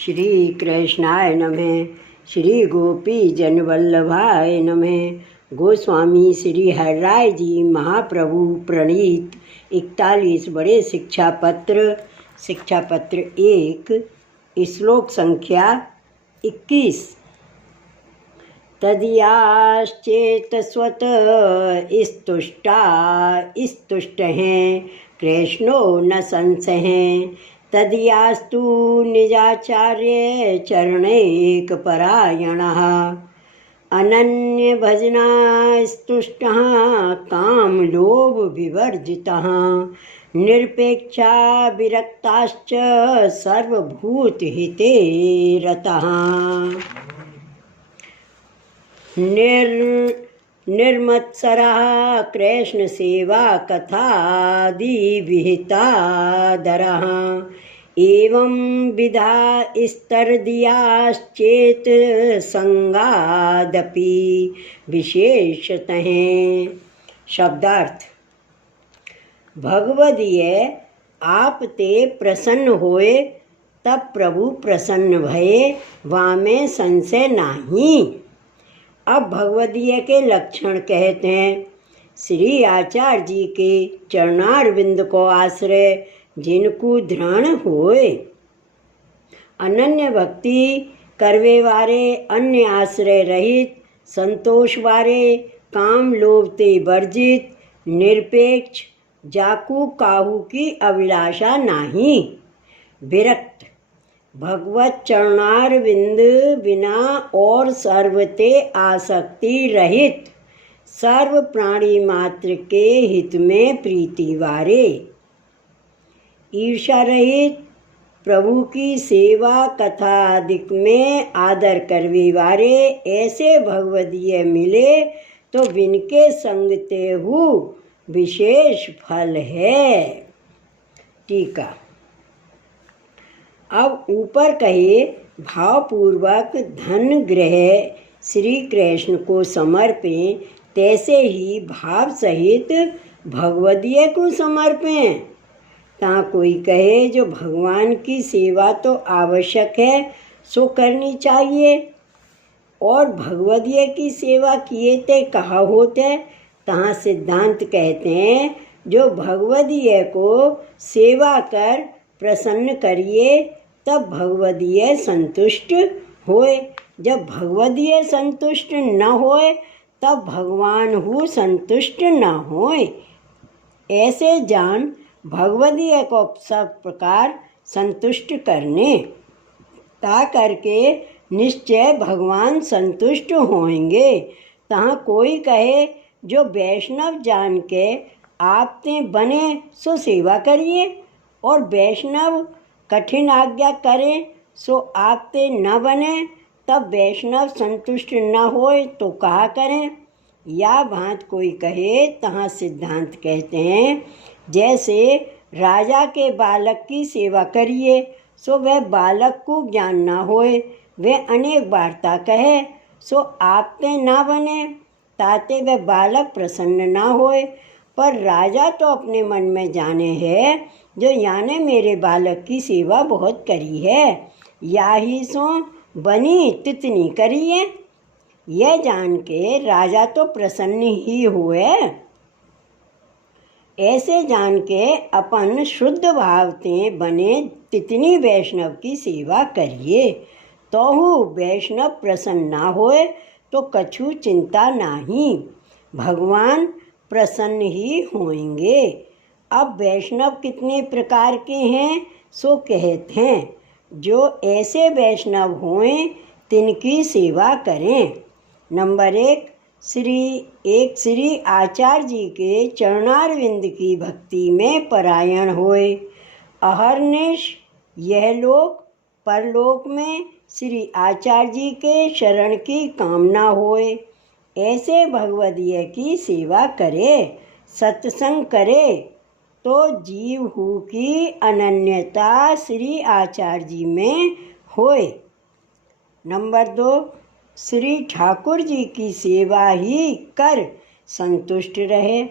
श्री कृष्णाय नमः। श्री गोपी जनवल्लभाय नमः। गोस्वामी श्री हरराय जी महाप्रभु प्रणीत 41 बड़े शिक्षा पत्र 1 श्लोक संख्या 21। तदीयाश्चेत स्वत स्तुष्टा स्तुष्ट हैं कृष्णो न संशय तदीयास्तु निजाचार्य चरणैक परायणः अनन्य भजना स्तुष्टः काम लोभ विवर्जितः निरपेक्षा विरक्ताश्च सर्वभूत हिते रतः निर्मत्सरः कृष्ण सेवा कथादि विहितादरः एवं विधा स्तरदियाश्चेत संगादपि विशेषतः। शब्दार्थ। भगवदीय आप ते प्रसन्न होए तब प्रभु प्रसन्न भये वामे संशय नाही। अब भगवदीय के लक्षण कहते हैं। श्री आचार्य जी के चरणारविंद को आश्रय जिनको धृण होए, अनन्य भक्ति करवे वारे, अन्य आश्रय रहित, संतोष वारे, काम लोभ ते वर्जित, निरपेक्ष, जाकू काहू की अभिलाषा नाही, विरक्त, भगवत चरणारविंद बिना और सर्वते आसक्ति रहित, सर्व प्राणी मात्र के हित में प्रीति वारे, ईर्षा रहित, प्रभु की सेवा कथा आदि में आदर करवे वारे, ऐसे भगवदीय मिले तो बिनके संगते हु विशेष फल है। टीका। अब ऊपर कहे भावपूर्वक धन ग्रह श्री कृष्ण को समर्पें, तैसे ही भाव सहित भगवदीय को समर्पें। ता कोई कहे जो भगवान की सेवा तो आवश्यक है सो करनी चाहिए, और भगवदीय की सेवा किए ते कहा होते। तहाँ सिद्धांत कहते हैं जो भगवदीय को सेवा कर प्रसन्न करिए तब भगवदीय संतुष्ट होए। जब भगवदीय संतुष्ट न होए तब भगवान हु संतुष्ट न होए। ऐसे जान भगवदीय को सब प्रकार संतुष्ट करने, ता करके निश्चय भगवान संतुष्ट होंगे। तहाँ कोई कहे जो वैष्णव जान के आप ते बने सो सेवा करिए, और वैष्णव कठिन आज्ञा करें सो आप ते न बने, तब वैष्णव संतुष्ट न होए तो कहा करें। या भांत कोई कहे तहाँ सिद्धांत कहते हैं जैसे राजा के बालक की सेवा करिए सो वह बालक को ज्ञान न होए, वह अनेक वार्ता कहे सो आप ते न बने, ताते वह बालक प्रसन्न न होए। पर राजा तो अपने मन में जाने है जो याने मेरे बालक की सेवा बहुत करी है, या ही सो बनी तितनी करिए। यह जान के राजा तो प्रसन्न ही हुए। ऐसे जान के अपन शुद्ध भावते बने तितनी वैष्णव की सेवा करिए, तो हु वैष्णव प्रसन्न ना होए तो कछु चिंता नहीं, भगवान प्रसन्न ही होंगे। अब वैष्णव कितने प्रकार के हैं सो कहते हैं। जो ऐसे वैष्णव होएं तिनकी सेवा करें। नंबर 1 श्री आचार्य जी के चरणारविंद की भक्ति में परायण होए, अहर्निश यह लोक परलोक में श्री आचार्य जी के शरण की कामना होए, ऐसे भगवदीय की सेवा करे, सत्संग करे तो जीव हु की अनन्यता श्री आचार्य जी में होए। नंबर 2 श्री ठाकुर जी की सेवा ही कर संतुष्ट रहे,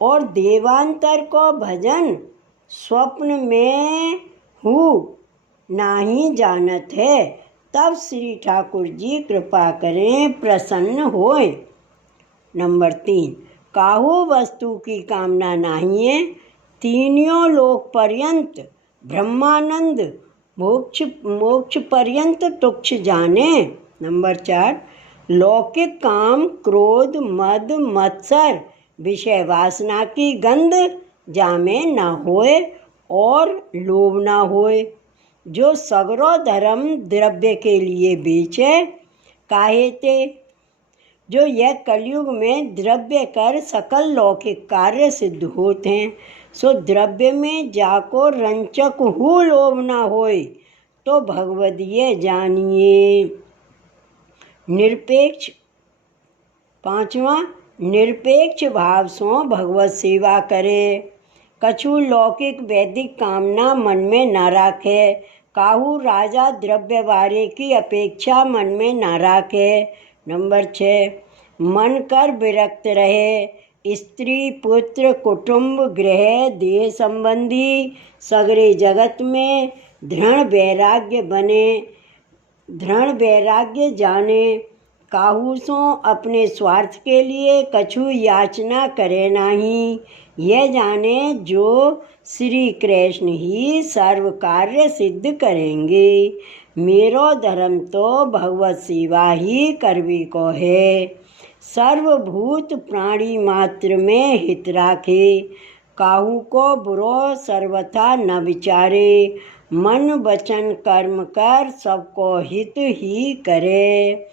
और देवांतर को भजन स्वप्न में हूँ नाही जानत है। तब श्री ठाकुर जी कृपा करें प्रसन्न होए। नंबर 3, काहू वस्तु की कामना नहीं है, तीनों लोक पर्यंत ब्रह्मानंद मोक्ष पर्यंत तुक्ष जाने। नंबर 4, लौकिक काम क्रोध मद मत्सर विषय वासना की गंध जामे न होए और लोभ न होए। जो सगरो धर्म द्रव्य के लिए बेचे काहे ते, जो यह कलयुग में द्रव्य कर सकल लौकिक कार्य सिद्ध होते हैं, सो द्रव्य में जाको रंचक हु लोभ न होए। तो भगवदीय जानिए। निरपेक्ष 5वां, निरपेक्ष भाव सो भगवत सेवा करे। कछु लौकिक वैदिक कामना मन में न राखे। काहू राजा द्रव्य वारे की अपेक्षा मन में न राखे। नंबर 6, मन कर विरक्त रहे। स्त्री पुत्र कुटुंब गृह देह संबंधी सगरे जगत में दृढ़ वैराग्य बने, दृढ़ वैराग्य जाने। काहू सो अपने स्वार्थ के लिए कछु याचना करे नहीं। यह जाने जो श्री कृष्ण ही सर्व कार्य सिद्ध करेंगे। मेरो धर्म तो भगवत सेवा ही करवे को है। सर्वभूत प्राणी मात्र में हित राखे। काहू को बुरो सर्वथा न विचारे। मन वचन कर्म कर सबको हित ही करे।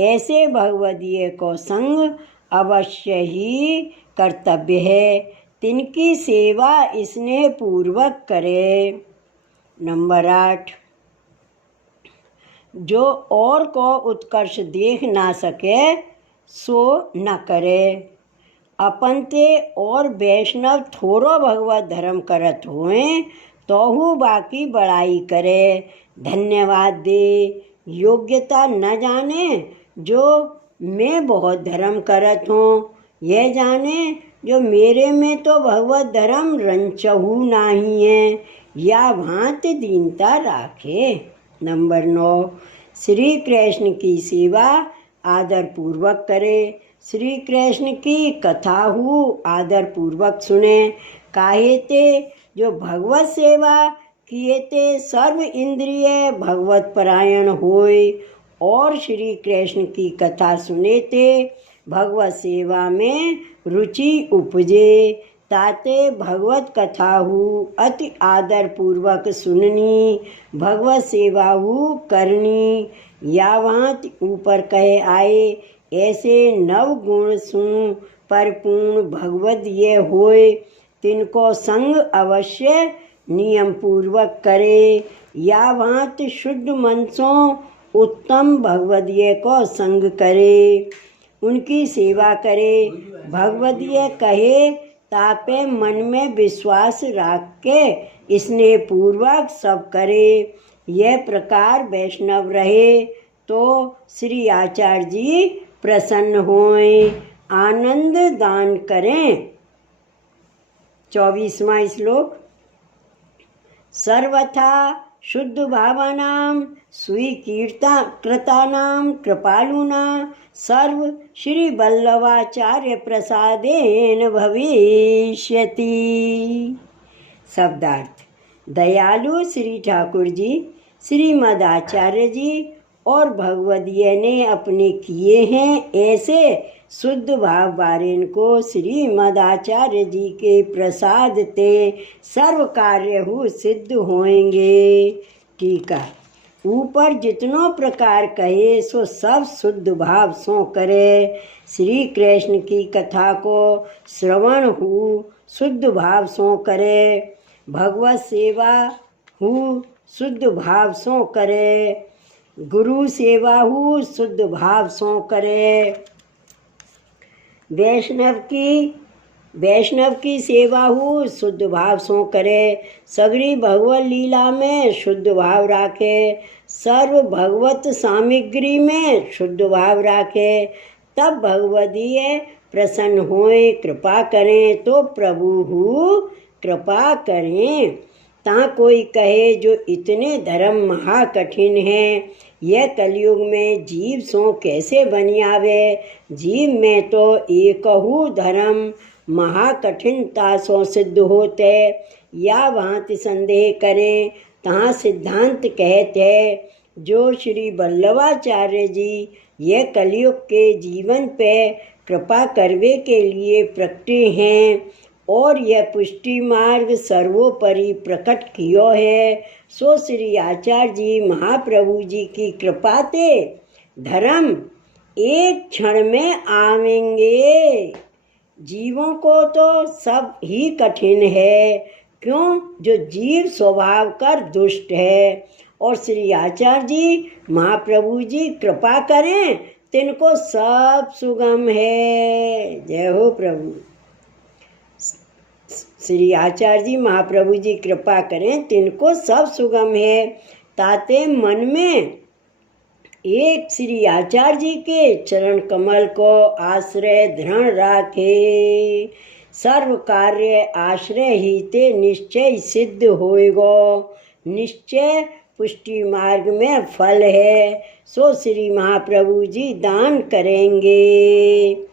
ऐसे भगवदीय को संग अवश्य ही कर्तव्य है। तिनकी सेवा स्नेह पूर्वक करे। नंबर 8, जो और को उत्कर्ष देख ना सके सो न करे। अपनते और वैष्णव थोरो भगवत धर्म करत होए तोहू बाकी बड़ाई करे, धन्यवाद दे। योग्यता न जाने जो मैं बहुत धर्म करत हूँ, यह जाने जो मेरे में तो भगवत धर्म रंचहू नहीं है, या भांत दीनता राखे। नंबर 9, श्री कृष्ण की सेवा आदर पूर्वक करे। श्री कृष्ण की कथा हु आदर पूर्वक सुने। काहे ते जो भगवत सेवा किए ते सर्व इंद्रिय भगवत परायण होय और श्री कृष्ण की कथा सुने ते भगवत सेवा में रुचि उपजे। ताते भगवत कथा हु अति आदर पूर्वक सुननी, भगवत सेवा हु करनी। यावत ऊपर कहे आए ऐसे नव गुण सु परिपूर्ण भगवद ये होए, तिनको संग अवश्य नियम पूर्वक करे। यावत शुद्ध मन सो उत्तम भगवदीय को संग करे, उनकी सेवा करे। भगवदीय कहे तापे मन में विश्वास रख के स्नेह पूर्वक सब करे। यह प्रकार वैष्णव रहे तो श्री आचार्य जी प्रसन्न होएं, आनंद दान करें। 24वां श्लोक। सर्वथा शुद्ध भावानां स्वीकीर्ता कृतानां कृपालुना सर्व श्री वल्लभाचार्य प्रसादेन भविष्यति। शब्दार्थ। दयालु श्री ठाकुर जी, श्रीमद आचार्य जी और भगवदीय ने अपने किए हैं ऐसे शुद्ध भाव वारेन को श्रीमद आचार्य जी के प्रसाद ते सर्व कार्य हु सिद्ध होंगे। टीका। ऊपर जितनों प्रकार कहे सो सब शुद्ध भाव सो करे। श्री कृष्ण की कथा को श्रवण हु शुद्ध भाव सो करे। भगवत सेवा हु शुद्ध भाव सो करे। गुरु सेवा हु शुद्ध भाव सो करे। वैष्णव की सेवा हु शुद्ध भाव सो करे। सगरी भगवत लीला में शुद्ध भाव राखे। सर्व भगवत सामग्री में शुद्ध भाव राखे। तब भगवदीय प्रसन्न होए, कृपा करें तो प्रभु हु कृपा करें। ता कोई कहे जो इतने धर्म महा कठिन हैं, यह कलयुग में जीव सो कैसे बनी आवे। जीव में तो एकहु धर्म महा कठिनता सो सिद्ध होते, या भांति संदेह करें तहाँ सिद्धांत कहते जो श्री वल्लभाचार्य जी यह कलयुग के जीवन पे कृपा करवे के लिए प्रकटे हैं और यह पुष्टि मार्ग सर्वोपरि प्रकट कियो है। सो श्री आचार्य जी महाप्रभु जी की कृपा ते धर्म एक क्षण में आवेंगे। जीवों को तो सब ही कठिन है, क्यों जो जीव स्वभाव कर दुष्ट है, और श्री आचार्य जी महाप्रभु जी कृपा करें तिनको सब सुगम है। जय हो प्रभु। श्री आचार्य जी महाप्रभु जी कृपा करें तिनको सब सुगम है। ताते मन में एक श्री आचार्य जी के चरण कमल को आश्रय दृढ़ राखे। सर्व कार्य आश्रय ही ते निश्चय सिद्ध होएगो। निश्चय पुष्टि मार्ग में फल है, सो श्री महाप्रभु जी दान करेंगे।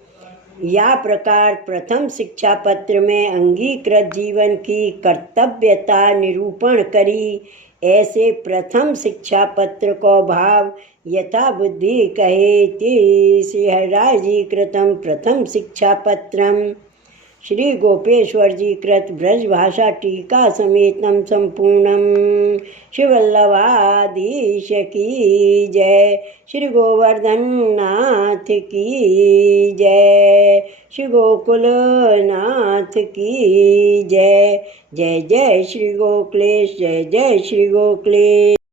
या प्रकार प्रथम शिक्षा पत्र में अंगीकृत जीवन की कर्तव्यता निरूपण करी, ऐसे प्रथम शिक्षा पत्र को भाव यथा बुद्धि कहे ति श्री हरिराय जी कृतम प्रथम शिक्षा पत्रम। श्री गोपेश्वर जी कृत ब्रज भाषा टीका समेतम संपूर्णम। श्री वल्लभाधीश की जय। श्री गोवर्धन नाथ की जय। श्री गोकुल नाथ की जय। जय जय श्री गोकुलेश, जय जय श्री गोकुलेश।